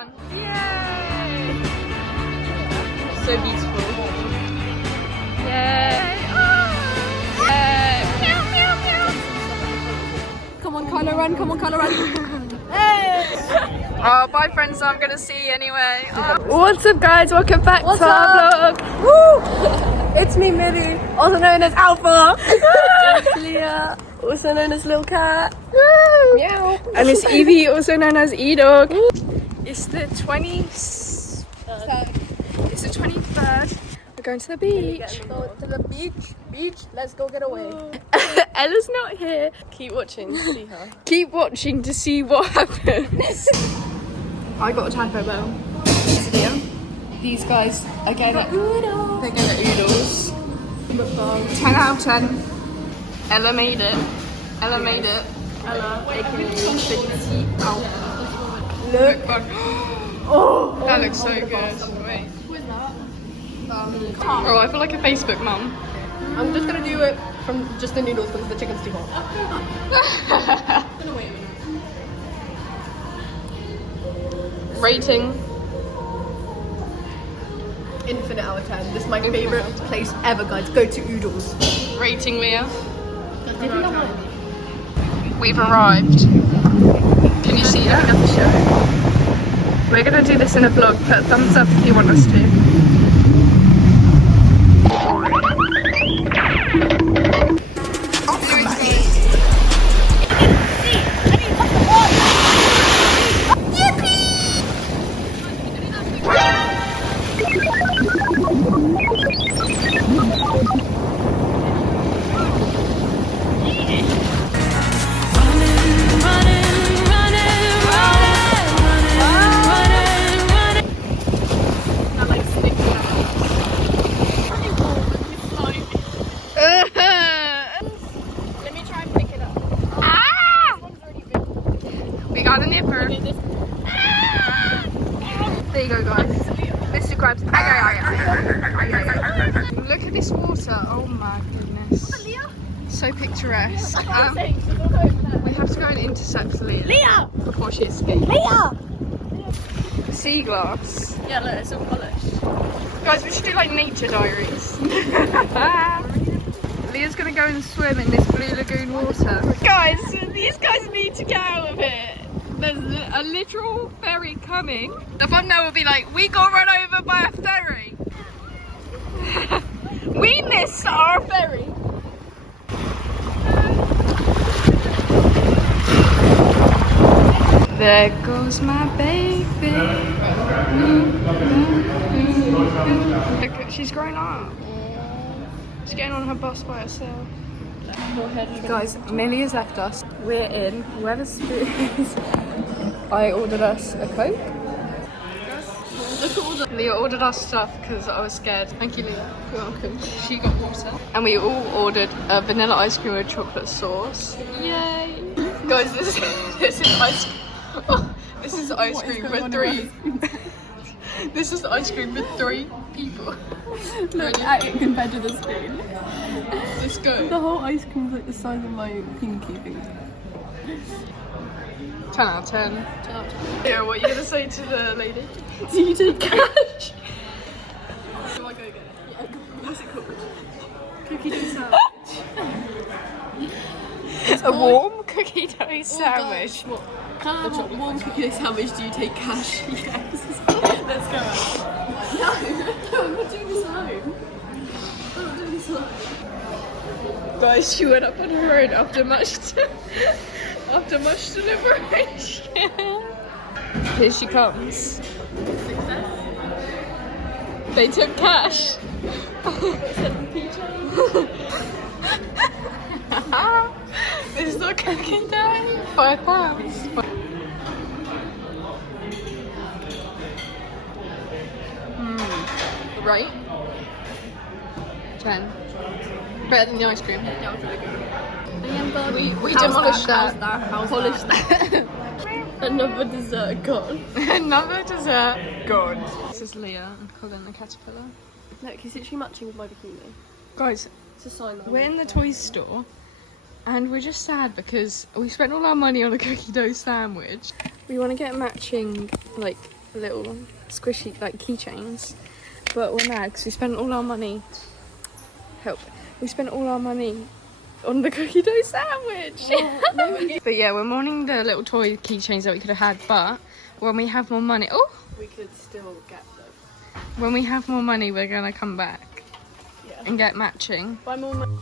Yay! So beautiful. Yay! Meow, meow, meow. Come on, Kylo Ren. Come on, Kylo Ren. Hey! Oh, bye, friends. I'm gonna see you anyway. What's up, guys? Welcome back to our vlog. Woo! It's me, Millie, also known as Alpha. It's Leah, also known as Little Cat. Meow. And it's Evie, also known as E-Dog. It's the 23rd. We're going to the beach. Go to the beach. Let's go get away. Ella's not here. Keep watching to see her. Keep watching to see what happens. I got a Taco Bell. These guys are getting at oodles. 10 out of 10. Ella made it. Ella, aka Fenty Alpha. Look. Oh, that looks so good. Wait. Who's that? Oh, I feel like a Facebook mum. I'm just gonna do it from just the noodles because the chicken's too hot. Rating. Infinite out of 10. This is my favourite place ever, guys. Go to Oodles. Rating, Leah. We've arrived. Can you see that? We're gonna do this in a vlog. Put a thumbs up if you want us to. Got a nipper. There you go, guys. Mr. Krabs. Look at this water. Oh my goodness. So picturesque. We have to go and intercept Leah before she escapes. Sea glass. Yeah, look, it's all polished. Guys, we should do like nature diaries. Leah's gonna go and swim in this blue lagoon water. Guys, these guys need to get out of it. There's a literal ferry coming. The thumbnail will be like, we got run over by a ferry. We missed our ferry. There goes my baby. Look, she's grown up. She's getting on her bus by herself. Guys, Millie has left us. We're in Weatherspoons. I ordered us a Coke. Leah ordered us stuff because I was scared. Thank you, Leah. You're welcome. She got water. And we all ordered a vanilla ice cream with chocolate sauce. Yay! Guys, this is ice cream. Oh, this is ice cream for 3. This is ice cream for 3 people. Look at it compared to the spoon. Let's go. The whole ice cream's like the size of my pinky finger. 10 out of 10. 10 out of 10. Yeah, what are you going to say to the lady? Do you take cash? Do I go get it? Yeah, what's it called? Cookie dough sandwich. A warm cookie dough sandwich. What kind of warm cookie dough sandwich do you take cash? Yes. Let's go. No, I'm not doing this alone. I'm not doing this alone. Guys, she went up on her own after much deliberation. Here she comes. They took cash. This is the cookie dough. £5. Right? 10. Better than the ice cream. Yeah, it was really good. We demolished that. Polished that. Another dessert gone. Another dessert gone. This is Leah and Colin the caterpillar. Look, he's literally matching with my bikini. Guys, It's a sign that we're in the toy store and we're just sad because we spent all our money on a cookie dough sandwich. We want to get matching like little squishy like keychains, but we're mad because we spent all our money. We spent all our money on the cookie dough sandwich. But yeah, we're mourning the little toy keychains that we could have had, but when we have more money, we could still get them. When we have more money, we're gonna come back Yeah. and get matching. Buy more money.